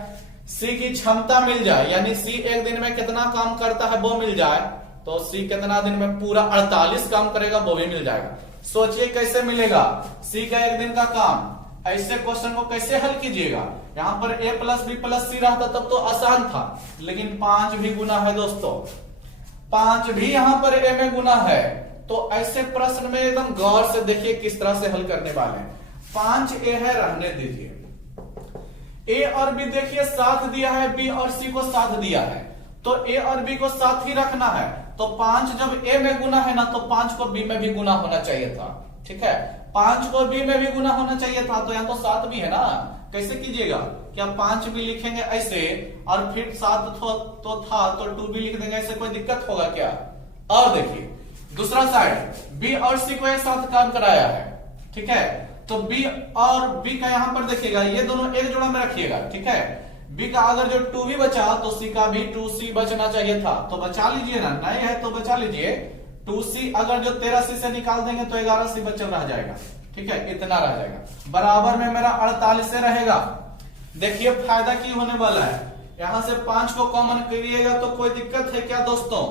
सी की क्षमता मिल जाए, यानी सी एक दिन में कितना काम करता है वो मिल जाए, तो सी कितना दिन में पूरा 48 काम करेगा वो भी मिल जाएगा। सोचिए कैसे मिलेगा, सी का एक दिन का काम, ऐसे क्वेश्चन को कैसे हल कीजिएगा। यहां पर a प्लस बी प्लस सी रहता तब तो आसान था, लेकिन 5 भी गुना है दोस्तों, 5 भी यहां पर a में गुना है। तो ऐसे प्रश्न में एकदम गौर से देखिए किस तरह से हल करने वाले हैं। 5a है, रहने दीजिए, a और b देखिए साथ दिया है, b और c को साथ दिया है, तो a और b को साथ ही रखना है। तो 5 जब a में गुना है ना, तो 5 को b में भी गुना होना चाहिए था, ठीक है। 5 को b में भी गुना होना चाहिए था, तो यहाँ तो 7 भी है ना। कैसे कीजिएगा, क्या 5 भी लिखेंगे ऐसे और फिर 7 तो था तो 2 भी लिख देंगे, ऐसे कोई दिक्कत होगा क्या। और देखिए दूसरा साइड b और c को एक साथ काम कराया है, ठीक है। तो b और b का यहां पर देखिएगा, ये दोनों एक जोड़ा में रखिएगा, ठीक है। b का अगर जो 2 भी बचा तो c का भी 2c बचना चाहिए था, तो बचा लीजिए ना, नहीं है तो बचा लीजिए। 2c अगर जो 13c से निकाल देंगे तो 11c बचल रह जाएगा, ठीक है, इतना रह जाएगा। बराबर में मेरा 48 से रहेगा। देखिए फायदा की होने वाला है, यहां से 5 को कॉमन करिएगा तो कोई दिक्कत है क्या दोस्तों,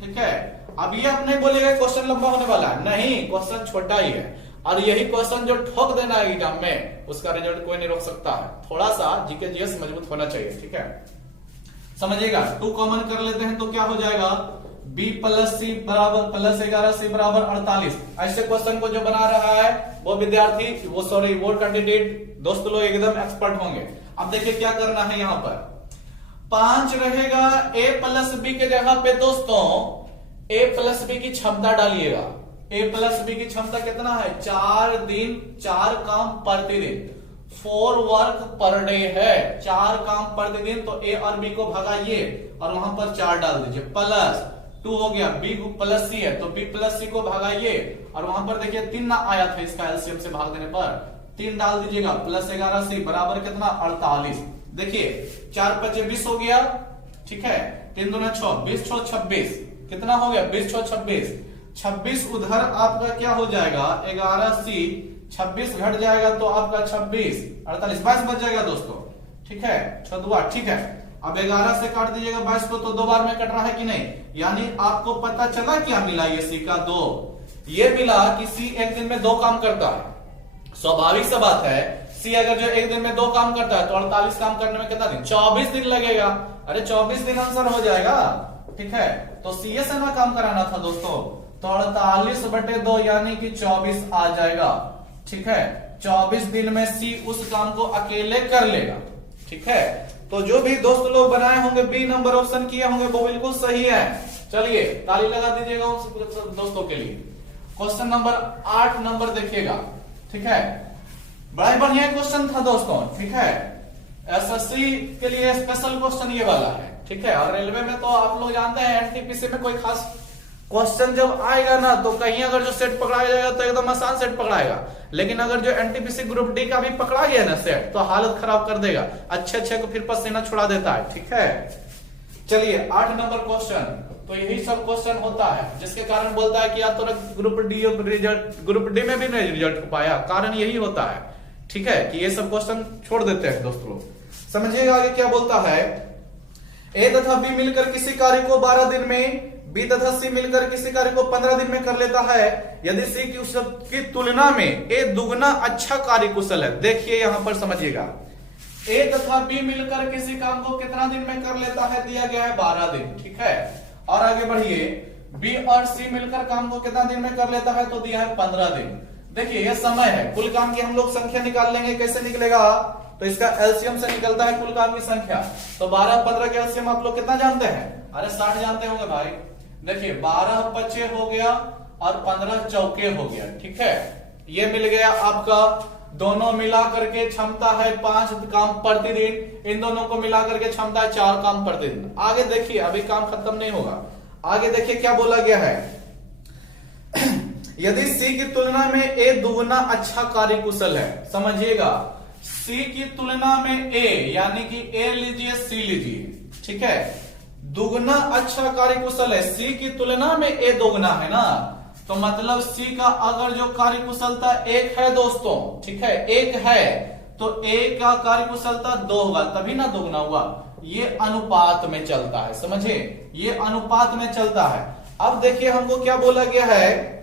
ठीक है। अब ये आप नहीं बोलेगा क्वेश्चन लंबा होने वाला है, नहीं, क्वेश्चन छोटा ही है, और यही क्वेश्चन जो ठोक देना है एग्जाम में उसका रिजल्ट कोई नहीं रोक सकता है। थोड़ा सा जीके जीएस मजबूत होना चाहिए, ठीक है। समझिएगा, 2 कॉमन कर लेते हैं तो क्या हो जाएगा, b प्लस सी बराबर प्लस 11c बराबर 48। ऐसे क्वेश्चन को जो बना रहा है वो विद्यार्थी वो कैंडिडेट दोस्त लोग एकदम एक्सपर्ट होंगे। अब देखिए क्या करना है, यहां पर 5 रहेगा, a प्लस बी के जगह पे दोस्तों a प्लस बी की क्षमता डालिएगा। a प्लस बी की क्षमता कितना है, 4 दिन 4 काम प्रतिदिन, 4 वर्क पर डे है, 4 काम प्रतिदिन। तो a और b को भगाइए और वहां पर 4 डाल दीजिए, प्लस 2 हो गया, b प्लस c है तो b प्लस c को भगाइए और वहां पर देखिए 3 ना आया था, इसका एलसीएम से भाग देने पर 3 डाल दीजिएगा, प्लस 11c बराबर कितना 48। देखिए 4 5 20 हो गया, ठीक है, 3 दूना 6, 20 6 26, कितना हो गया 20 6 26, 26 उधर आपका क्या हो जाएगा 11c, 26 घट जाएगा तो आपका 26 48 22 बच जाएगा दोस्तों, ठीक है, 6 2 8, ठीक है। अब 11 से काट दीजिएगा 22 को, तो 2 बार में कट रहा है कि नहीं, यानी आपको पता चला क्या मिला, ये सी का 2, ये मिला कि सी एक दिन में 2 काम करता है। स्वाभाविक सा बात है, सी अगर जो एक दिन में 2 काम करता है तो 48 काम करने में कितना दिन, 24 दिन लगेगा। अरे 24 दिन आंसर हो जाएगा, ठीक है। तो सी से ना काम कराना था दोस्तों, तो 48/2 यानी कि 24 आ जाएगा, ठीक है। 24 दिन में सी उस काम को अकेले कर लेगा, ठीक है। तो जो भी दोस्त लोग बनाए होंगे बी नंबर ऑप्शन किए होंगे वो बिल्कुल सही है। चलिए ताली लगा दीजिएगा उन दोस्तों के लिए। क्वेश्चन नंबर 8 नंबर देखिएगा, ठीक है। बड़ा ही बढ़िया क्वेश्चन था दोस्तों, ठीक है। एसएससी के लिए स्पेशल क्वेश्चन ये वाला है, ठीक है। और रेलवे में तो आप लोग जानते हैं एनटीपीसी में कोई खास क्वेश्चन जब आएगा ना तो कहीं अगर जो सेट पकड़ाया जाएगा तो एकदम आसान सेट पकड़ाएगा, लेकिन अगर जो एनटीपीसी ग्रुप डी का भी पकड़ा गया ना सेट तो हालत खराब कर देगा, अच्छे अच्छे को फिर पसीना छुड़ा देता है, ठीक है। चलिए 8 नंबर क्वेश्चन, तो यही सब क्वेश्चन होता है जिसके कारण बोलता है कि यार तो ग्रुप डी में भी नहीं रिजल्ट हो पाया, कारण यही होता है, ठीक है, कि ये सब क्वेश्चन छोड़ देते हैं दोस्तों। समझिएगा आगे क्या बोलता है। ए तथा बी मिलकर किसी कार्य को 12 दिन में, बी तथा सी मिलकर किसी कार्य को 15 दिन में कर लेता है यदि सी की तुलना में ए दुगना अच्छा कार्य कुशल है। देखिए यहां पर समझिएगा, ए तथा बी मिलकर किसी काम को कितना दिन में कर लेता है, दिया गया है 12 दिन, ठीक है। और आगे बढ़िए, बी और सी मिलकर काम को कितना दिन में कर लेता है, तो दिया है 15 दिन। देखिए यह समय है, कुल काम की हम लोग संख्या निकाल लेंगे, कैसे निकलेगा, तो इसका एलसीएम से निकलता है कुल काम की संख्या। तो 12 15 के एलसीएम आप लोग कितना जानते हैं, अरे 60 जानते होंगे भाई। देखिए 12 पचे हो गया और 15 चौके हो गया, ठीक है। ये मिल गया आपका, दोनों मिला करके क्षमता है 5 काम प्रतिदिन, इन दोनों को मिला करके क्षमता है 4 काम प्रतिदिन। आगे देखिए, अभी काम खत्म नहीं होगा, आगे देखिए क्या बोला गया है। यदि सी की तुलना में ए दुगना अच्छा कार्य कुशल है, समझिएगा सी की तुलना में ए, यानी कि ए लीजिए सी लीजिए, ठीक है, दुगना अच्छा कार्य कुशल है, सी की तुलना में ए दोगुना है ना, तो मतलब सी का अगर जो कार्य कुशलता 1 है दोस्तों, ठीक है, 1 है तो ए का कार्य कुशलता 2 होगा, तभी ना दोगुना हुआ। ये अनुपात में चलता है, समझे, ये अनुपात में चलता है। अब देखिए हमको क्या बोला गया है,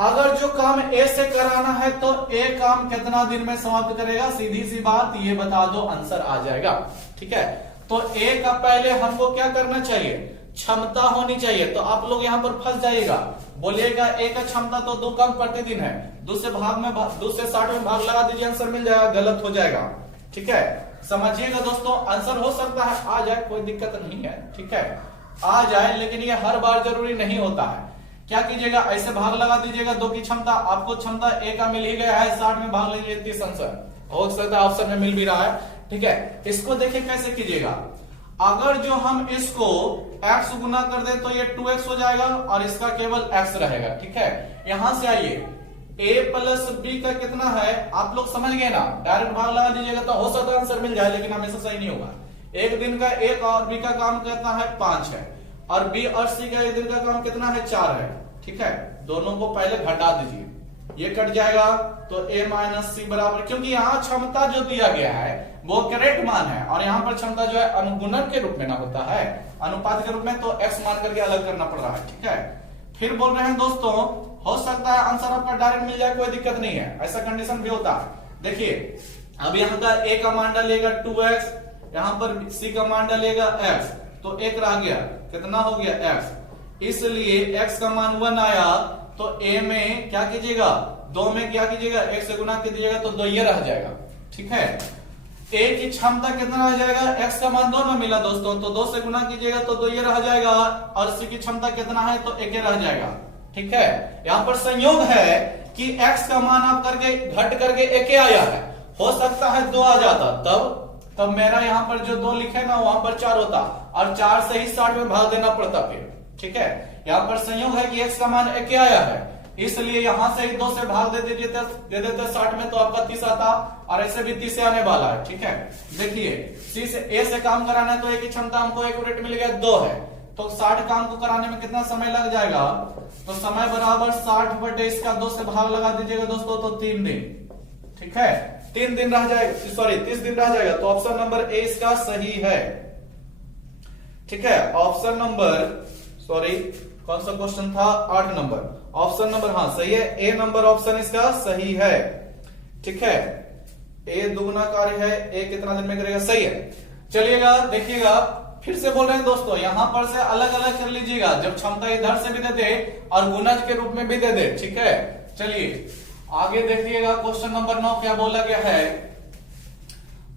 अगर जो काम ए से कराना है तो ए काम कितना दिन में समाप्त करेगा, सीधी सी बात ये बता दो, आंसर आ जाएगा, ठीक है। तो ए का पहले हमको क्या करना चाहिए, क्षमता होनी चाहिए। तो आप लोग यहां पर फंस जाइएगा, बोलिएगा ए का क्षमता तो 2 काम प्रतिदिन है, 2 से 60 में भाग लगा दीजिए, आंसर मिल जाएगा, गलत हो जाएगा, ठीक है। समझिएगा दोस्तों, आंसर हो सकता है आ जाए, कोई दिक्कत नहीं है, ठीक है, आ जाए, लेकिन ये हर बार जरूरी नहीं होता है। क्या कीजिएगा, ऐसे भाग लगा दीजिएगा, 2 की क्षमता, आपको क्षमता ए का मिल ही गया है, 60 में भाग लीजिए, 30 आंसर हो सकता है ऑप्शन में मिल भी रहा है, ठीक है। इसको देखिए कैसे कीजिएगा, अगर जो हम इसको x गुना कर दे तो ये 2x हो जाएगा और इसका केवल x रहेगा, ठीक है। यहां से आइए, a प्लस b का कितना है आप लोग समझ गए ना, डायरेक्ट भाग लगा दीजिएगा तो हो सकता है आंसर मिल जाए, लेकिन हमेशा सही नहीं होगा। एक दिन का एक और b का काम कितना है 5 है, और b और c का एक दिन का काम कितना है 4 है, ठीक है। दोनों को पहले घटा दीजिए, ये कट जाएगा तो a माइनस सी बराबर, क्योंकि यहाँ क्षमता जो दिया गया है वो करेक्ट मान है, और यहाँ पर क्षमता जो है अनुगुणन के रूप में ना होता है, अनुपात के रूप में, तो x मान करके अलग करना पड़ रहा है, ठीक है। फिर बोल रहे हैं दोस्तों, हो सकता है आंसर आपका डायरेक्ट मिल जाए, कोई दिक्कत नहीं है, ऐसा कंडीशन भी होता है। देखिए अब यहाँ का a का मान डालिएगा 2x, यहाँ पर c का मान डालिएगा x, तो 1 रह गया, कितना हो गया x, इसलिए x का मान 1 आया, तो a में क्या कीजिएगा, 2 में क्या कीजिएगा, 1 से गुना कीजिएगा तो 2 ये रह जाएगा, ठीक है। a की क्षमता कितना रह जाएगा, x का मान 2 में मिला दोस्तों, तो 2 से गुना कीजिएगा तो 2 ये रह जाएगा, और c की क्षमता कितना है तो 1 रह जाएगा, ठीक है। यहाँ पर संयोग है कि x का मान आप करके घट करके 1 आया है, हो सकता है 2 आ जाता, तब मेरा यहाँ पर जो 2 लिखे ना वहां पर 4 होता, और 4 से ही 60 में भाग देना पड़ता फिर, ठीक है। यहाँ पर संयोग है कि x का मान 1 आया है, इसलिए यहां से ही 2 से भाग दे देते 60 में, तो आपका 30 आता, और ऐसे भी 30 से आने वाला है, ठीक है। देखिए सी से ए से काम कराना है तो ए की क्षमता हमको एक्यूरेट मिल गया 2 है, तो 60 काम को कराने में कितना समय लग जाएगा, तो समय बराबर 60 बटे इसका 2 से भाग लगा दीजिएगा दोस्तों, तो 3 दिन, ठीक है, 3 दिन रह जाएगा, सॉरी 30 दिन रह जाएगा, तो ऑप्शन नंबर ए इसका सही है, ठीक है। ऑप्शन नंबर, सॉरी कौन सा क्वेश्चन था, 8 नंबर, ऑप्शन नंबर हाँ सही है, ए नंबर ऑप्शन इसका सही है, ठीक है। ए दुगुना कार्य है, ए कितना दिन में करेगा, सही है। चलिएगा देखिएगा, फिर से बोल रहे हैं दोस्तों, यहां पर से अलग अलग कर लीजिएगा, जब क्षमता इधर से भी दे दे और गुणज के रूप में भी दे दे, ठीक है। चलिए आगे देखिएगा, क्वेश्चन नंबर 9 क्या बोला गया है,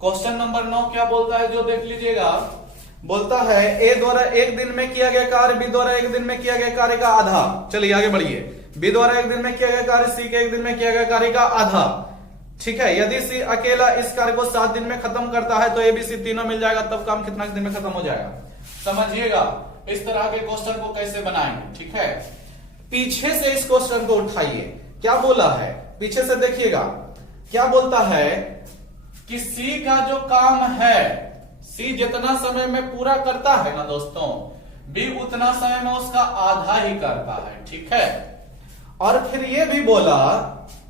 क्वेश्चन नंबर 9 क्या बोलता है जो देख लीजिएगा, बोलता है ए द्वारा 1 दिन में किया गया कार्य बी द्वारा 1 दिन में किया गया कार्य का आधा। चलिए आगे बढ़िए, बी द्वारा एक दिन में किया गया कार्य सी के एक दिन में किया गया कार्य का आधा, ठीक है। यदि सी अकेला इस कार्य को 7 दिन में खत्म करता है तो ए बी सी तीनों मिल जाएगा, तब काम कितना दिन में खत्म हो जाएगा। समझिएगा इस तरह के क्वेश्चन को कैसे बनाएंगे, ठीक है। पीछे से इस क्वेश्चन को उठाइए, क्या बोला है पीछे से देखिएगा, क्या बोलता है कि सी का जो काम है, सी जितना समय में पूरा करता है ना दोस्तों, बी उतना समय में उसका आधा ही करता है, ठीक है। और फिर ये भी बोला,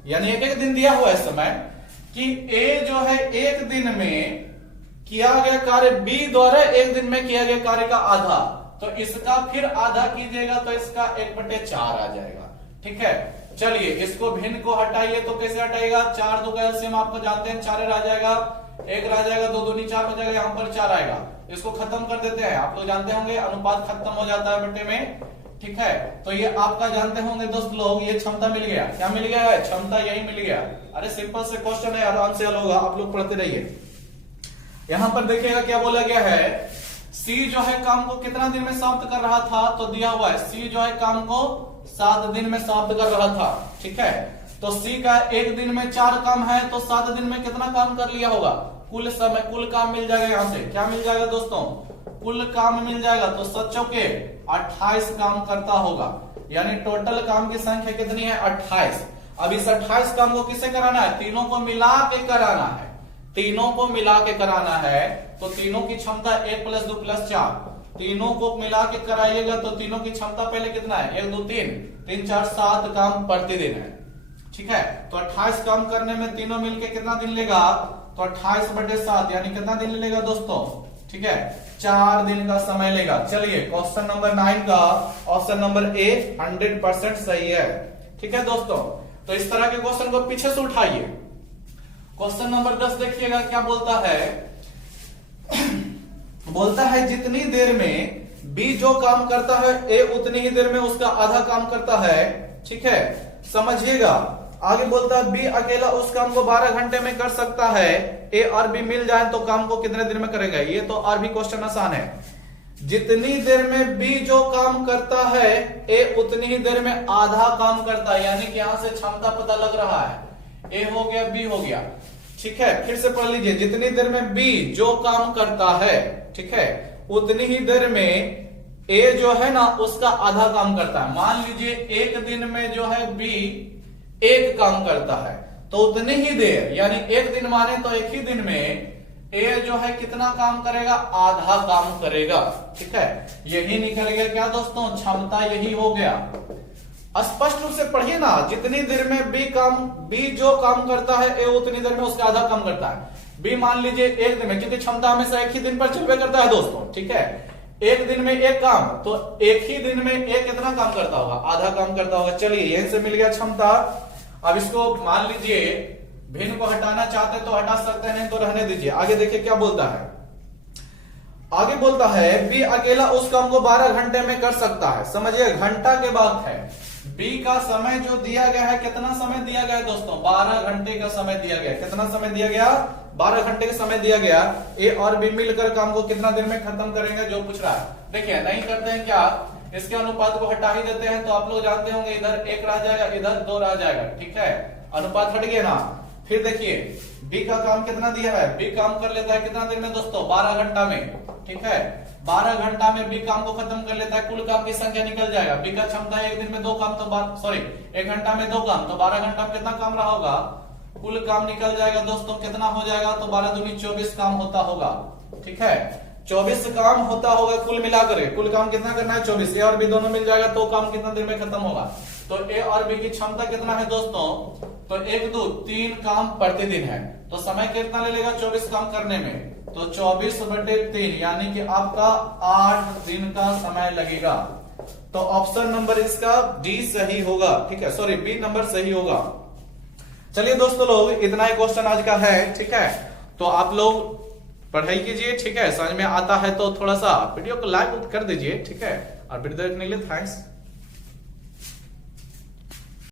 यानी एक एक दिन दिया हुआ है समय, कि ए जो है एक दिन में किया गया कार्य बी द्वारा एक दिन में किया गया कार्य का आधा, तो इसका फिर आधा कीजिएगा तो इसका 1/4 आ जाएगा, ठीक है। चलिए इसको भिन्न को हटाइए, तो कैसे हटाएगा, 4 2 का एलसीएम आपको जानते हैं 4 आ जाएगा, 1 रह जाएगा, 2 दूनी 4 हो जाएगा, यहां पर 4 आएगा। इसको खत्म कर देते हैं, आप लोग जानते होंगे अनुपात खत्म हो जाता है बटे में, ठीक है। तो ये आपका जानते होंगे दोस्त लोग, ये क्षमता मिल गया, क्या मिल गया है, क्षमता यही मिल गया। अरे सिंपल से क्वेश्चन है, आराम से हल होगा, आप लोग पढ़ते रहिए। यहां पर देखिएगा क्या बोला गया है, सी जो है काम को कितना दिन में समाप्त कर रहा था, तो दिया हुआ है सी जो है काम को 7 दिन में समाप्त कर रहा था, ठीक है। तो सी का एक दिन में 4 काम है, तो 7 दिन में कितना काम कर लिया होगा, कुल समय कुल काम मिल जाएगा। यहां से क्या मिल जाएगा दोस्तों, कुल काम मिल जाएगा, तो 7 के 28 काम करता होगा, यानी टोटल काम की संख्या कितनी है 28। अब इस 28 काम को किसे कराना है, तीनों को मिला के कराना है, तीनों को मिला के कराना है। तो तीनों की क्षमता 1 + 2 + 4, तीनों को मिला के कराइएगा तो तीनों की क्षमता पहले कितना है, 1 2 3 3 4 7 काम प्रतिदिन है, ठीक है। तो 28 काम करने में तीनों मिलके कितना दिन लेगा, तो 28/7 यानी कितना दिन लेगा दोस्तों, ठीक है, 4 दिन का समय लेगा। चलिए क्वेश्चन नंबर 9 का ऑप्शन नंबर ए 100% सही है, ठीक है दोस्तों। तो इस तरह के क्वेश्चन को पीछे से उठाइए। क्वेश्चन नंबर 10 देखिएगा क्या बोलता है, बोलता है जितनी देर में बी जो काम करता है ए उतनी ही देर में उसका आधा काम करता है, ठीक है। समझिएगा आगे बोलता है बी अकेला उस काम को 12 घंटे में कर सकता है, ए और बी मिल जाए तो काम को कितने दिन में करेगा। ये तो और भी क्वेश्चन आसान है। जितनी देर में बी जो काम करता है ए उतनी ही देर में आधा काम करता है, यानी कि यहां से क्षमता पता लग रहा है, ए हो गया बी हो गया, ठीक है। फिर से पढ़ लीजिए, जितनी देर में बी जो काम करता है, ठीक है, उतनी ही देर में ए जो है ना उसका आधा काम करता है। मान लीजिए एक दिन में जो है बी एक काम करता है, तो उतनी ही देर, यानी एक दिन माने तो एक ही दिन में ए जो है कितना काम करेगा, आधा काम करेगा, ठीक है। यही निकल गया क्या दोस्तों, क्षमता यही हो गया। स्पष्ट रूप से पढ़िए ना, जितनी देर में बी जो काम करता है ए उतनी देर में उसका आधा काम करता है। बी मान लीजिए एक दिन में, क्योंकि क्षमता हमेशा एक ही दिन पर चलवे करता है दोस्तों, ठीक है। एक दिन में एक काम, तो एक ही दिन में ए कितना काम करता होगा, आधा काम करता होगा। चलिए यहीं से मिल गया क्षमता। अब इसको मान लीजिए भिन्न को हटाना चाहते तो हटा सकते हैं, तो रहने दीजिए। आगे देखिए क्या बोलता है, आगे बोलता है बी अकेला उस काम को 12 घंटे में कर सकता है। समझिए घंटा के बात है, बी का समय जो दिया गया है, कितना समय दिया गया है दोस्तों, 12 घंटे का समय दिया गया। कितना समय दिया गया, 12 घंटे का समय दिया गया। ए और बी मिलकर काम को कितना देर में खत्म करेंगे, जो पूछ रहा है। देखिए नहीं करते हैं क्या, इसके अनुपात को हटा ही देते हैं, तो आप लोग जानते होंगे इधर 1 रह जाएगा, इधर 2 रह जाएगा, ठीक है। अनुपात हट गया ना। फिर देखिए बी का काम कितना दिया है, बी काम कर लेता है कितना देर में दोस्तों, 12 घंटा में, ठीक है। 12 घंटा में बी काम को खत्म कर लेता है, कुल काम की संख्या निकल जाएगा। बी का क्षमता है एक दिन में 2 काम, तो सॉरी 1 घंटा में 2 काम, तो 12 घंटा में कितना काम रहा होगा, कुल काम निकल जाएगा दोस्तों, कितना हो जाएगा, तो 12 दूनी 24 काम होता होगा, ठीक है। 24 काम होता होगा कुल मिलाकर। कुल काम कितना करना है, 24। ए और बी दोनों मिल जाएगा तो काम कितना देर में खत्म होगा। तो ए और बी की क्षमता कितना है दोस्तों, तो 1 2 3 काम प्रतिदिन है, तो समय कितना ले लेगा 24 काम करने में, तो 24/3 यानी कि आपका 8 दिन का समय लगेगा। तो ऑप्शन नंबर इसका डी सही होगा, ठीक है, सॉरी बी नंबर सही होगा। चलिए दोस्तों लोग इतना ही क्वेश्चन आज का है, ठीक है। तो आप लोग पढ़ाई कीजिए, ठीक है। समझ में आता है तो थोड़ा सा वीडियो को लाइक कर दीजिए, ठीक है। और वीडियो देखने के लिए थैंक्स।